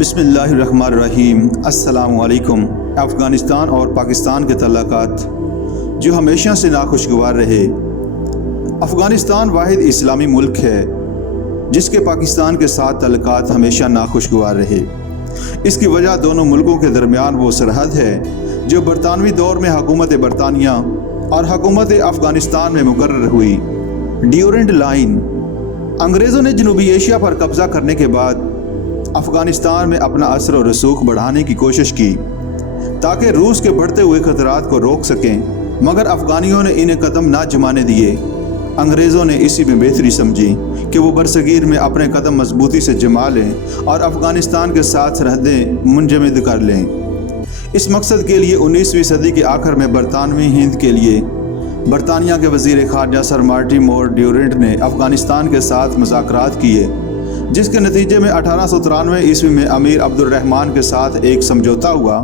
بسم اللہ الرحمن الرحیم۔ السلام علیکم۔ افغانستان اور پاکستان کے تعلقات جو ہمیشہ سے ناخوشگوار رہے۔ افغانستان واحد اسلامی ملک ہے جس کے پاکستان کے ساتھ تعلقات ہمیشہ ناخوشگوار رہے۔ اس کی وجہ دونوں ملکوں کے درمیان وہ سرحد ہے جو برطانوی دور میں حکومت برطانیہ اور حکومت افغانستان میں مقرر ہوئی۔ Durant line. انگریزوں نے جنوبی ایشیا پر قبضہ کرنے کے بعد افغانستان میں اپنا اثر و رسوخ بڑھانے کی کوشش کی تاکہ روس کے بڑھتے ہوئے خطرات کو روک سکیں، مگر افغانیوں نے انہیں قدم نہ جمانے دیے۔ انگریزوں نے اسی میں بہتری سمجھی کہ وہ برصغیر میں اپنے قدم مضبوطی سے جما لیں اور افغانستان کے ساتھ سرحدیں منجمد کر لیں۔ اس مقصد کے لیے 19ویں صدی کے آخر میں برطانوی ہند کے لیے برطانیہ کے وزیر خارجہ سر مارٹن مور ڈیورنٹ نے افغانستان کے ساتھ مذاکرات کیے، جس کے نتیجے میں 1893 عیسوی میں امیر عبد الرحمن کے ساتھ ایک سمجھوتا ہوا۔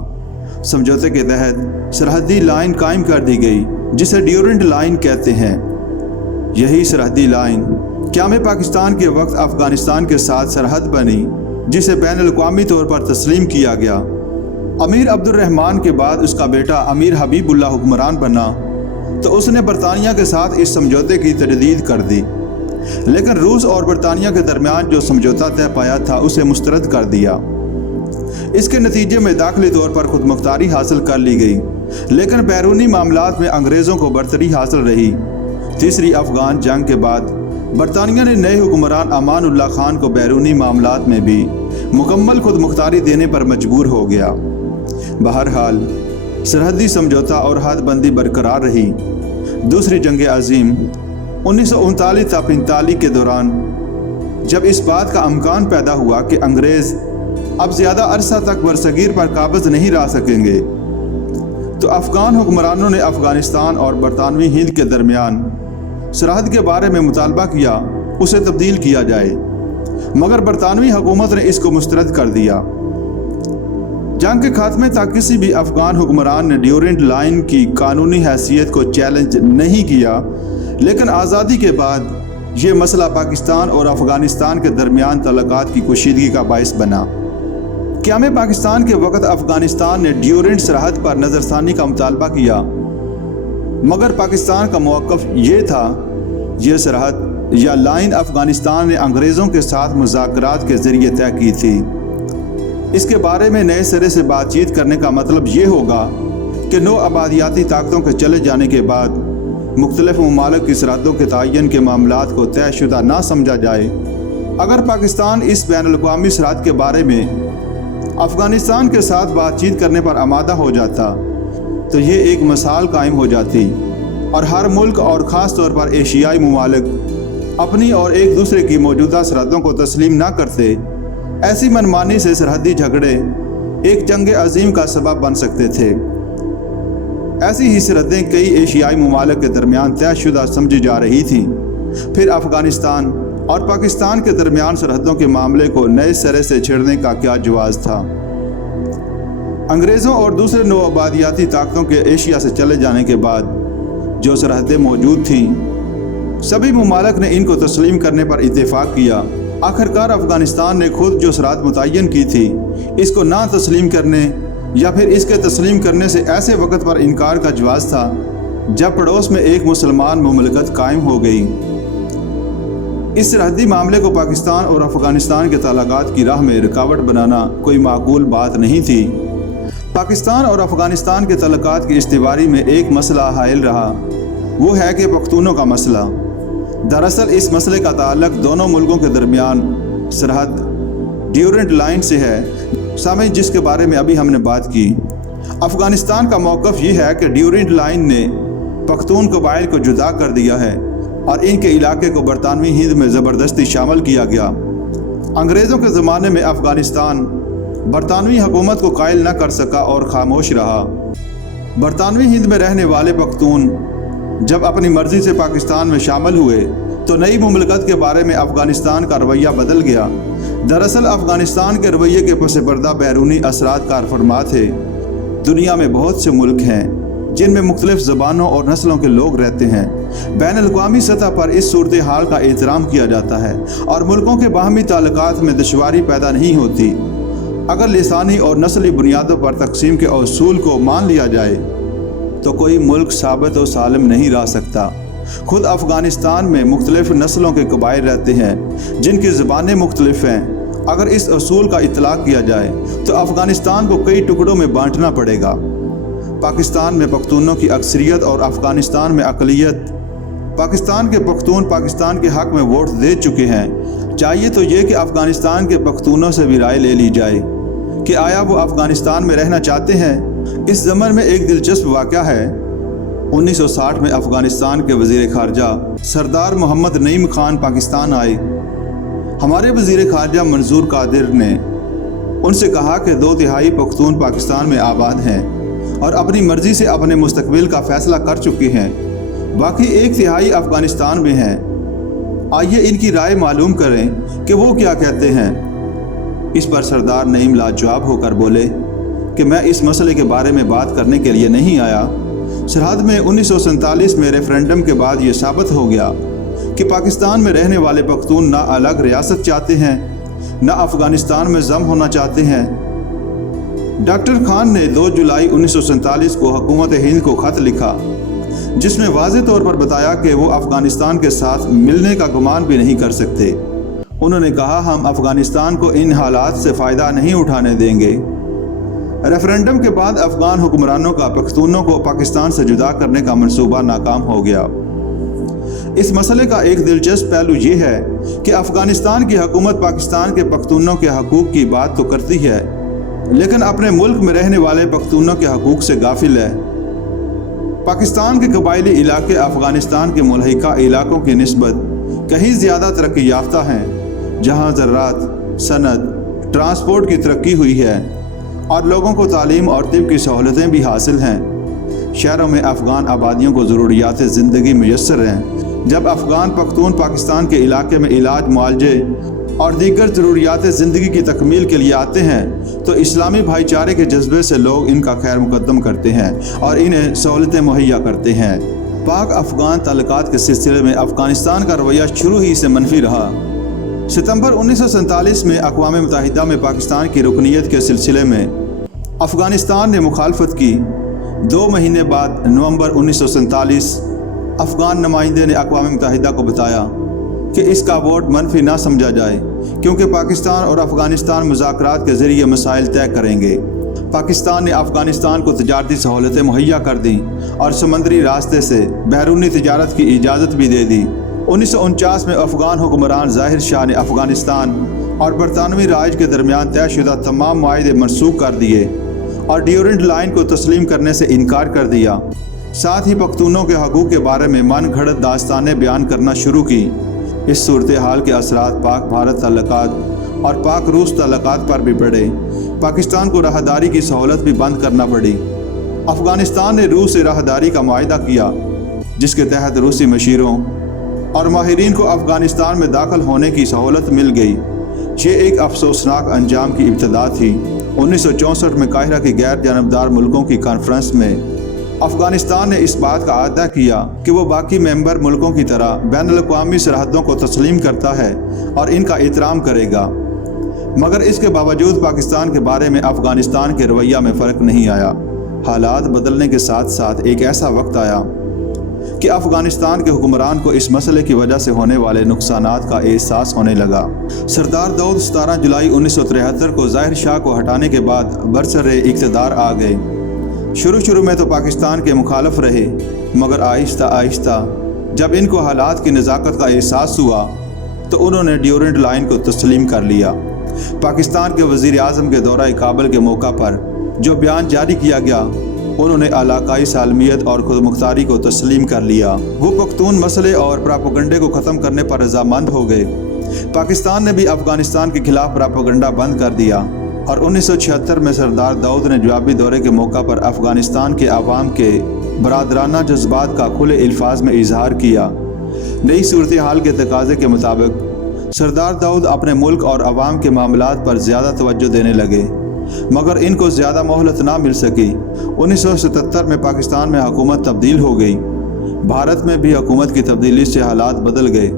سمجھوتے کے تحت سرحدی لائن قائم کر دی گئی جسے ڈیورنٹ لائن کہتے ہیں۔ یہی سرحدی لائن قیام پاکستان کے وقت افغانستان کے ساتھ سرحد بنی، جسے بین الاقوامی طور پر تسلیم کیا گیا۔ امیر عبد الرحمن کے بعد اس کا بیٹا امیر حبیب اللہ حکمران بنا تو اس نے برطانیہ کے ساتھ اس سمجھوتے کی تجدید کر دی، لیکن روس اور برطانیہ کے درمیان جو سمجھوتا طے پایا تھا اسے مسترد کر دیا۔ اس کے نتیجے میں داخلی طور پر خود مختاری حاصل کر لی گئی، لیکن بیرونی معاملات میں انگریزوں کو برتری حاصل رہی۔ تیسری افغان جنگ کے بعد برطانیہ نے نئے حکمران امان اللہ خان کو بیرونی معاملات میں بھی مکمل خود مختاری دینے پر مجبور ہو گیا۔ بہرحال سرحدی سمجھوتا اور حد بندی برقرار رہی۔ دوسری جنگ عظیم 1939 تا 45 کے دوران جب اس بات کا امکان پیدا ہوا کہ انگریز اب زیادہ عرصہ تک برصغیر پر قابض نہیں رہ سکیں گے، تو افغان حکمرانوں نے افغانستان اور برطانوی ہند کے درمیان سرحد کے بارے میں مطالبہ کیا اسے تبدیل کیا جائے، مگر برطانوی حکومت نے اس کو مسترد کر دیا۔ جنگ کے خاتمے تک کسی بھی افغان حکمران نے ڈیورنٹ لائن کی قانونی حیثیت کو چیلنج نہیں کیا، لیکن آزادی کے بعد یہ مسئلہ پاکستان اور افغانستان کے درمیان تعلقات کی کشیدگی کا باعث بنا۔ قیام پاکستان کے وقت افغانستان نے ڈیورنٹ سرحد پر نظر ثانی کا مطالبہ کیا، مگر پاکستان کا موقف یہ تھا یہ سرحد یا لائن افغانستان نے انگریزوں کے ساتھ مذاکرات کے ذریعے طے کی تھی۔ اس کے بارے میں نئے سرے سے بات چیت کرنے کا مطلب یہ ہوگا کہ نو آبادیاتی طاقتوں کے چلے جانے کے بعد مختلف ممالک کی سرحدوں کے تعین کے معاملات کو طے شدہ نہ سمجھا جائے۔ اگر پاکستان اس بین الاقوامی سرحد کے بارے میں افغانستان کے ساتھ بات چیت کرنے پر آمادہ ہو جاتا تو یہ ایک مثال قائم ہو جاتی اور ہر ملک اور خاص طور پر ایشیائی ممالک اپنی اور ایک دوسرے کی موجودہ سرحدوں کو تسلیم نہ کرتے۔ ایسی منمانی سے سرحدی جھگڑے ایک جنگ عظیم کا سبب بن سکتے تھے۔ ایسی ہی سرحدیں کئی ایشیائی ممالک کے درمیان طے شدہ سمجھی جا رہی تھیں۔ پھر افغانستان اور پاکستان کے درمیان سرحدوں کے معاملے کو نئے سرے سے چھیڑنے کا کیا جواز تھا؟ انگریزوں اور دوسرے نو آبادیاتی طاقتوں کے ایشیا سے چلے جانے کے بعد جو سرحدیں موجود تھیں، سبھی ممالک نے ان کو تسلیم کرنے پر اتفاق کیا۔ آخرکار افغانستان نے خود جو سرحد متعین کی تھی اس کو نہ تسلیم کرنے یا پھر اس کے تسلیم کرنے سے ایسے وقت پر انکار کا جواز تھا جب پڑوس میں ایک مسلمان مملکت قائم ہو گئی۔ اس سرحدی معاملے کو پاکستان اور افغانستان کے تعلقات کی راہ میں رکاوٹ بنانا کوئی معقول بات نہیں تھی۔ پاکستان اور افغانستان کے تعلقات کی استواری میں ایک مسئلہ حائل رہا، وہ ہے کہ پختونوں کا مسئلہ۔ دراصل اس مسئلے کا تعلق دونوں ملکوں کے درمیان سرحد ڈیورنٹ لائن سے ہے، سامعین، جس کے بارے میں ابھی ہم نے بات کی۔ افغانستان کا موقف یہ ہے کہ ڈیورنٹ لائن نے پختون قبائل کو جدا کر دیا ہے اور ان کے علاقے کو برطانوی ہند میں زبردستی شامل کیا گیا۔ انگریزوں کے زمانے میں افغانستان برطانوی حکومت کو قائل نہ کر سکا اور خاموش رہا۔ برطانوی ہند میں رہنے والے پختون جب اپنی مرضی سے پاکستان میں شامل ہوئے تو نئی مملکت کے بارے میں افغانستان کا رویہ بدل گیا۔ دراصل افغانستان کے رویے کے پس پردہ بیرونی اثرات کار فرما تھے۔ دنیا میں بہت سے ملک ہیں جن میں مختلف زبانوں اور نسلوں کے لوگ رہتے ہیں۔ بین الاقوامی سطح پر اس صورتحال کا احترام کیا جاتا ہے اور ملکوں کے باہمی تعلقات میں دشواری پیدا نہیں ہوتی۔ अगर लिसानी और नस्ली बुनियादों पर तकसीम के असूल को मान लिया जाए तो कोई मुल्क साबित और सालिम नहीं रह सकता। खुद अफ़गानिस्तान में मुख्तलिफ़ नस्लों के कबाइल रहते हैं जिनकी ज़बानें मुख्तलिफ़ हैं। अगर इस असूल का इतलाक़ किया जाए तो अफ़गानिस्तान को कई टुकड़ों में बांटना पड़ेगा। पाकिस्तान में पख्तूनों की अक्सरियत और अफ़गानिस्तान में अक़लियत। पाकिस्तान के पख्तून पाकिस्तान के हक़ में वोट दे चुके हैं। चाहिए तो ये कि अफ़गानिस्तान के पख्तूनों से भी राय ले ली जाए कि आया वो अफ़गानिस्तान में रहना चाहते हैं। इस ज़मन में एक दिलचस्प वाक़या है। 1960 में अफ़गानिस्तान के वज़ीर ख़ारजा सरदार मोहम्मद नईम ख़ान पाकिस्तान आए। हमारे वज़ीर ख़ारजा मंजूर कादिर ने उनसे कहा कि 2/3 पख्तून पाकिस्तान में आबाद हैं और अपनी मर्ज़ी से अपने मुस्तक़बिल का फ़ैसला कर चुके हैं। बाकी 1/3 अफ़गानिस्तान में हैं। आइए इनकी राय मालूम करें कि वो क्या कहते हैं। इस पर सरदार नईम लाजवाब होकर बोले कि मैं इस मसले के बारे में बात करने के लिए नहीं आया। सरहद में 1947 में रेफरेंडम के बाद ये साबित हो गया कि पाकिस्तान में रहने वाले पख्तून ना अलग रियासत चाहते हैं, ना अफ़गानिस्तान में जम होना चाहते हैं। डॉक्टर खान ने 2 जुलाई 1947 को हुकूमत हिंद को ख़त लिखा जिसमें वाज़ेह तौर पर बताया कि वो अफ़गानिस्तान के साथ मिलने का गुमान भी नहीं कर सकते। उन्होंने कहा, हम अफ़गानिस्तान को इन हालात से फ़ायदा नहीं उठाने देंगे। रेफरेंडम के बाद अफ़गान हुक्मरानों का पख्तूनों को पाकिस्तान से जुदा करने का मंसूबा नाकाम हो गया। इस मसले का एक दिलचस्प पहलू ये है कि अफ़गानिस्तान की हुकूमत पाकिस्तान के पख्तूनों के हकूक़ की बात तो करती है लेकिन अपने मुल्क में रहने वाले पख्तूनों के हकूक़ से गाफिल है। पाकिस्तान के कबायली इलाके अफ़गानिस्तान के मुल्हिका इलाकों की निस्बत कहीं ज़्यादा तरक्की याफ्ता हैं, जहाँ ज़राअत, सनत, ट्रांसपोर्ट की तरक्की हुई है और लोगों को तालीम और तिब की सहूलतें भी हासिल हैं। शहरों में अफ़गान आबादियों को ज़रूरियात ज़िंदगी मुयस्सर हैं। जब अफ़गान पख्तून पाकिस्तान के इलाके में इलाज, मुआलजे और दीगर ज़रूरियात ज़िंदगी की तकमील के लिए आते हैं तो इस्लामी भाईचारे के जज्बे से लोग इनका खैर मुकद्दम करते हैं और इन्हें सहूलतें मुहैया करते हैं। पाक अफ़गान ताल्लुकात के सिलसिले में अफ़गानिस्तान का रवैया शुरू ही से मनफी रहा। सितंबर 1947 में अक़वाम मुत्तहिदा में पाकिस्तान की रुकनीत के सिलसिले में अफ़गानिस्तान ने मुखालफत की। 2 महीने बाद नवंबर 1947 अफ़गान नुमाइंदे ने अक़वाम मुत्तहिदा को बताया कि इसका वोट मनफी ना समझा जाए क्योंकि पाकिस्तान और अफ़गानिस्तान मुज़ाकरात के ज़रिए मसाइल तय करेंगे। पाकिस्तान ने अफ़गानिस्तान को तजारती सहूलतें मुहैया कर दी और समंदरी रास्ते से बैरूनी तिजारत की इजाज़त भी दे दी। 1949 में अफ़गान हुक्मरान ज़ाहिर शाह ने अफ़गानिस्तान और बरतानवी राज के दरमियान तयशुदा तमाम मुआहदे मनसूख कर दिए और ड्यूरेंट लाइन को तस्लीम करने से इनकार कर दिया। साथ ही पख्तूनों के हकूक़ के बारे में मन घड़त दास्तानें बयान करना शुरू की। इस सूरत हाल के असरात पाक भारत ताल्लुकात और पाक रूस ताल्लुकात पर भी पड़े। पाकिस्तान को राहदारी की सहूलत भी बंद करना पड़ी। अफ़गानिस्तान ने रूस से राहदारी का मुआहदा किया जिसके तहत रूसी मशीरों और माहिरीन को अफ़गानिस्तान में दाखिल होने की सहूलत मिल गई। ये एक अफसोसनाक अंजाम की इब्तदा थी। 1964 में काहिरा की गैर जानबदार मुल्कों की कॉन्फ्रेंस में अफ़गानिस्तान ने इस बात का अहदा किया कि वो बाकी मेंबर मुल्कों की तरह बैनुल-अक़वामी सरहदों को तस्लीम करता है और इनका एहतराम करेगा। मगर इसके बावजूद पाकिस्तान के बारे में अफ़गानिस्तान के रवैया में फ़र्क नहीं आया। हालात बदलने के साथ साथ एक ऐसा वक्त आया कि अफ़गानिस्तान के हुक्मरान को इस मसले की वजह से होने वाले नुकसानात का एहसास होने लगा। सरदार दाऊद 17 जुलाई 1973 को ज़ाहिर शाह को हटाने के बाद बरसरे इक़्तिदार आ गए। शुरू में तो पाकिस्तान के मुखालफ रहे मगर आहिस्ता आहिस्ता जब इनको हालात की नज़ाकत का एहसास हुआ तो उन्होंने ड्यूरेंट लाइन को तस्लीम कर लिया। पाकिस्तान के वज़ीर आज़म के दौरा काबुल के मौका पर जो बयान जारी किया गया उन्होंने इलाकाई सालमियत और खुदमुख्तारी को तस्लीम कर लिया। वो पख्तून मसले और प्रापोगंडे को ख़त्म करने पर रज़ामंद हो गए। पाकिस्तान ने भी अफ़गानिस्तान के खिलाफ प्रापोगंडा बंद कर दिया और 1976 में सरदार दाऊद ने जवाबी दौरे के मौका पर अफ़गानिस्तान के आवाम के बरादराना जज्बात का खुले अल्फाज में इजहार किया। नई सूरत हाल के तकाज़े के मुताबिक सरदार दाऊद अपने मुल्क और आवाम के मामलात पर ज़्यादा तवज्जो देने लगे मगर इनको ज़्यादा मोहलत ना मिल सकी। 1977 में पाकिस्तान में हुकूमत तब्दील हो गई। भारत में भी हुकूमत की तब्दीली से हालात बदल गए।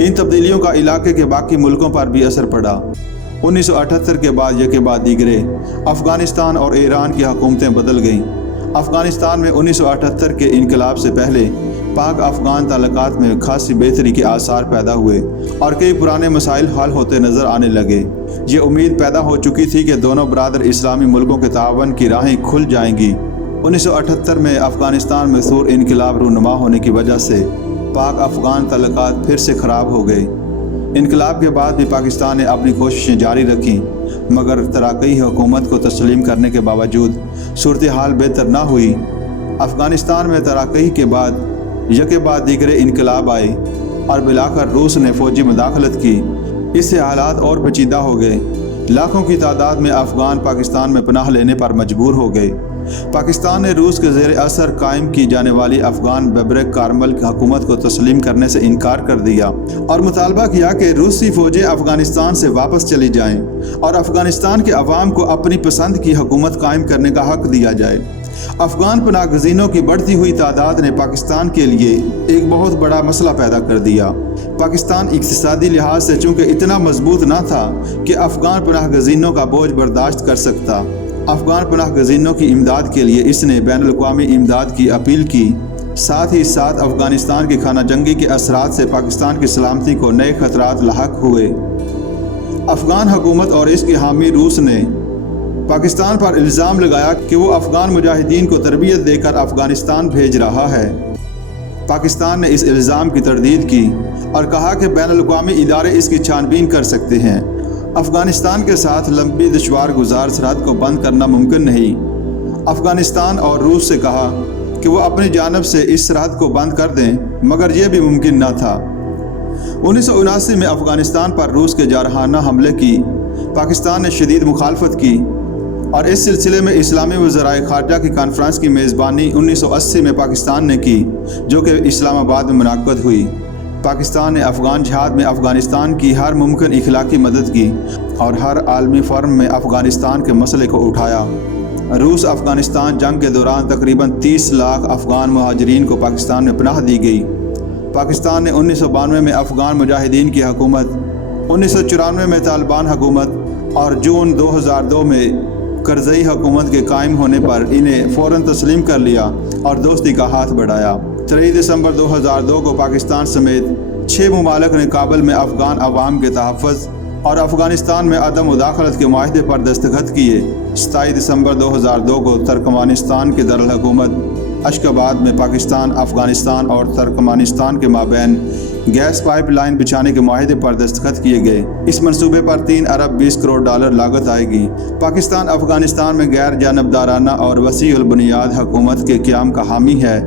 इन तब्दीलियों का इलाके के बाकी मुल्कों पर भी असर पड़ा। 1978 के बाद यके बाद दीगरे अफ़गानिस्तान और ईरान की हुकूमतें बदल गईं। अफ़गानिस्तान में 1978 के इनकलाब से पहले पाक अफ़गान ताल्लुकात में खासी बेहतरी के आसार पैदा हुए और कई पुराने मसाइल हल होते नज़र आने लगे। ये उम्मीद पैदा हो चुकी थी कि दोनों बरादर इस्लामी मुल्कों के तावन की राहें खुल जाएंगी। 1978 में अफ़गानिस्तान में सूर इनकलाब रूनुमा होने की वजह से पाक अफ़गान ताल्लुकात फिर से ख़राब हो गए। इनकलाब के बाद भी पाकिस्तान ने अपनी कोशिशें जारी रखीं, मगर तराकी हुकूमत को तस्लीम करने के बावजूद सूरत हाल बेहतर ना हुई। अफ़गानिस्तान में तराकी के बाद यके बाद दीगरे इनकलाब आए और बिलाकर रूस ने फ़ौजी मुदाखलत की। इससे हालात और पेचीदा हो गए। लाखों की तादाद में अफ़गान पाकिस्तान में पनाह लेने पर मजबूर हो गए। पाकिस्तान ने रूस के ज़ेर असर कायम की जाने वाली अफ़गान बब्रक कारमल की हुकूमत को तस्लीम करने से इनकार कर दिया और मुतालबा किया कि रूसी फ़ौजें अफ़गानिस्तान से वापस चली जाएं और अफ़गानिस्तान के अवाम को अपनी पसंद की हुकूमत कायम करने का हक़ दिया जाए। अफ़गान पनाहगज़ीनों की बढ़ती हुई तादाद ने पाकिस्तान के लिए एक बहुत बड़ा मसला पैदा कर दिया। पाकिस्तान इक़्तिसादी लिहाज से चूँकि इतना मजबूत ना था कि अफ़गान पनाहगज़ीनों का बोझ बर्दाश्त कर सकता। अफ़गान पनाहगज़ीनों की इमदाद के लिए इसने बैनुल अक़वामी इमदाद की अपील की। साथ ही साथ अफ़गानिस्तान की खाना जंगी के असरात से पाकिस्तान की सलामती को नए ख़तरात लाहक हुए। अफ़गान हुकूमत और इसके हामी रूस ने पाकिस्तान पर इल्ज़ाम लगाया कि वो अफ़गान मुजाहिदीन को तरबियत देकर अफ़गानिस्तान भेज रहा है। पाकिस्तान ने इस इल्ज़ाम की तरदीद की और कहा कि बैनुल अक़वामी इदारे इसकी छानबीन कर सकते हैं। अफ़गानिस्तान के साथ लंबी दुश्वार गुजार सरहद को बंद करना मुमकिन नहीं। अफ़गानिस्तान और रूस से कहा कि वो अपनी जानब से इस सरहद को बंद कर दें, मगर यह भी मुमकिन न था। 1979 में अफ़गानिस्तान पर रूस के जारहाना हमले की पाकिस्तान ने शदीद मुखालफत की और इस सिलसिले में इस्लामी वज़राए ख़ारजा की कॉन्फ्रेंस की मेज़बानी 1980 में पाकिस्तान ने की, जो कि इस्लामाबाद में मुनक़्क़द हुई। पाकिस्तान ने अफ़गान जिहाद में अफ़गानिस्तान की हर मुमकिन इखलाकी मदद की और हर आलमी फ़ोरम में अफ़गानिस्तान के मसले को उठाया। रूस अफ़गानिस्तान जंग के दौरान तकरीबन 30 लाख अफ़गान मुहाजिरीन को पाकिस्तान में पनाह दी गई। पाकिस्तान ने 1992 में अफ़गान मुजाहिदीन की हुकूमत, 1994 में तालिबान हुकूमत और जून 2002 में करज़ई हुकूमत के कायम होने पर इन्हें फ़ौरन तस्लीम कर लिया और दोस्ती का हाथ बढ़ाया। 23 दिसंबर 2002 को पाकिस्तान समेत 6 ममालिक ने काबुल में अफ़गान अवाम के तहफ़्फ़ुज़ और अफ़गानिस्तान में अदम मुदाखलत के माहिदे पर दस्तखत किए। 27 दिसंबर 2002 को तुर्कमानिस्तान के दारुल हुकूमत अशगाबाद में पाकिस्तान, अफ़गानिस्तान और तुर्कमानिस्तान के माबैन गैस पाइपलाइन बिछाने के माहिदे पर दस्तखत किए गए। इस मंसूबे पर 3 अरब 20 करोड़ डॉलर लागत आएगी। पाकिस्तान अफ़गानिस्तान में गैर जानबदाराना और वसीउल बुनियाद हुकूमत के क़याम का हामी है।